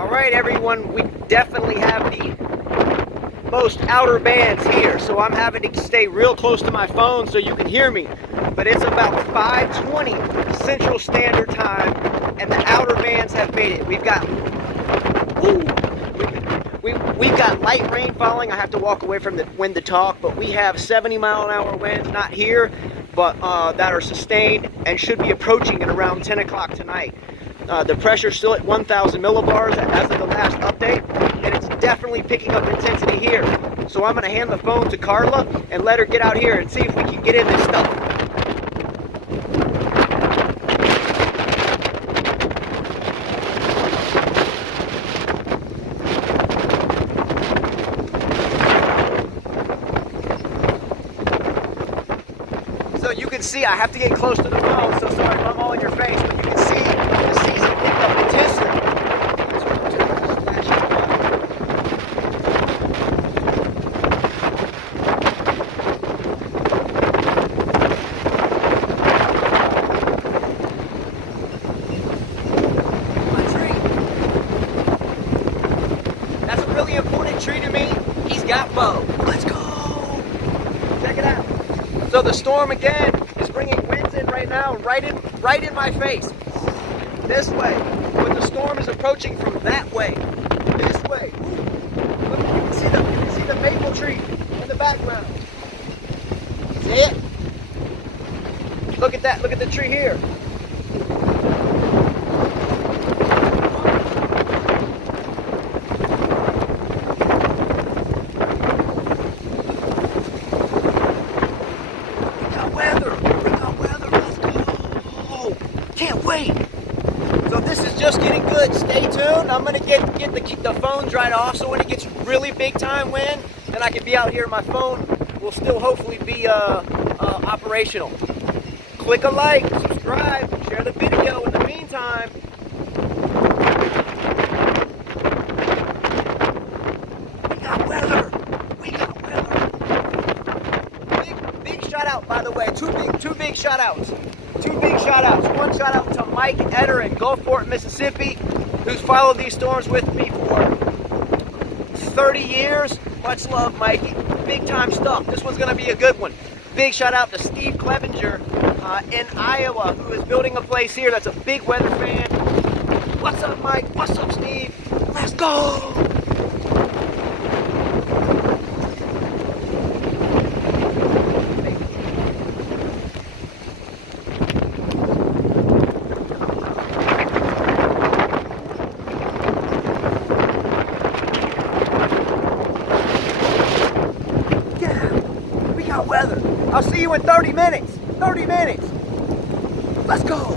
Alright everyone, we definitely have the most outer bands here, so I'm having to stay real close to my phone so you can hear me. But it's about 5:20 Central Standard Time, and the outer bands have made it. We've got light rain falling. I have to walk away from the wind to talk, but we have 70-mile-an-hour winds, not here, but that are sustained and should be approaching at around 10 o'clock tonight. The pressure's still at 1,000 millibars as of the last update, and it's definitely picking up intensity here. So I'm going to hand the phone to Carla and let her get out here and see if we can get in this stuff. So you can see I have to get close to the phone, so sorry if I'm all in your face, but you can see the season picked up intensity. That's a really important tree to me. He's got bow. Let's go! Check it out. So the storm again is bringing winds in right now, right in my face. This way. But the storm is approaching from that way. This way. Look, you can see the maple tree in the background. See it? Look at that. Look at the tree here. Can't wait. So this is just getting good. Stay tuned. I'm gonna get the phone dried off, so when it gets really big time wind, then I can be out here. My phone will still hopefully be operational. Click a like, subscribe, share the video. In the meantime, we got weather. We got weather. Big shout out, by the way. Two big shout outs. Two big shout outs. One shout out to Mike Etter in Gulfport, Mississippi, who's followed these storms with me for 30 years. Much love, Mikey. Big time stuff. This one's going to be a good one. Big shout out to Steve Clevenger in Iowa, who is building a place here that's a big weather fan. What's up, Mike? What's up, Steve? Let's go! Weather. I'll see you in 30 minutes. 30 minutes. Let's go.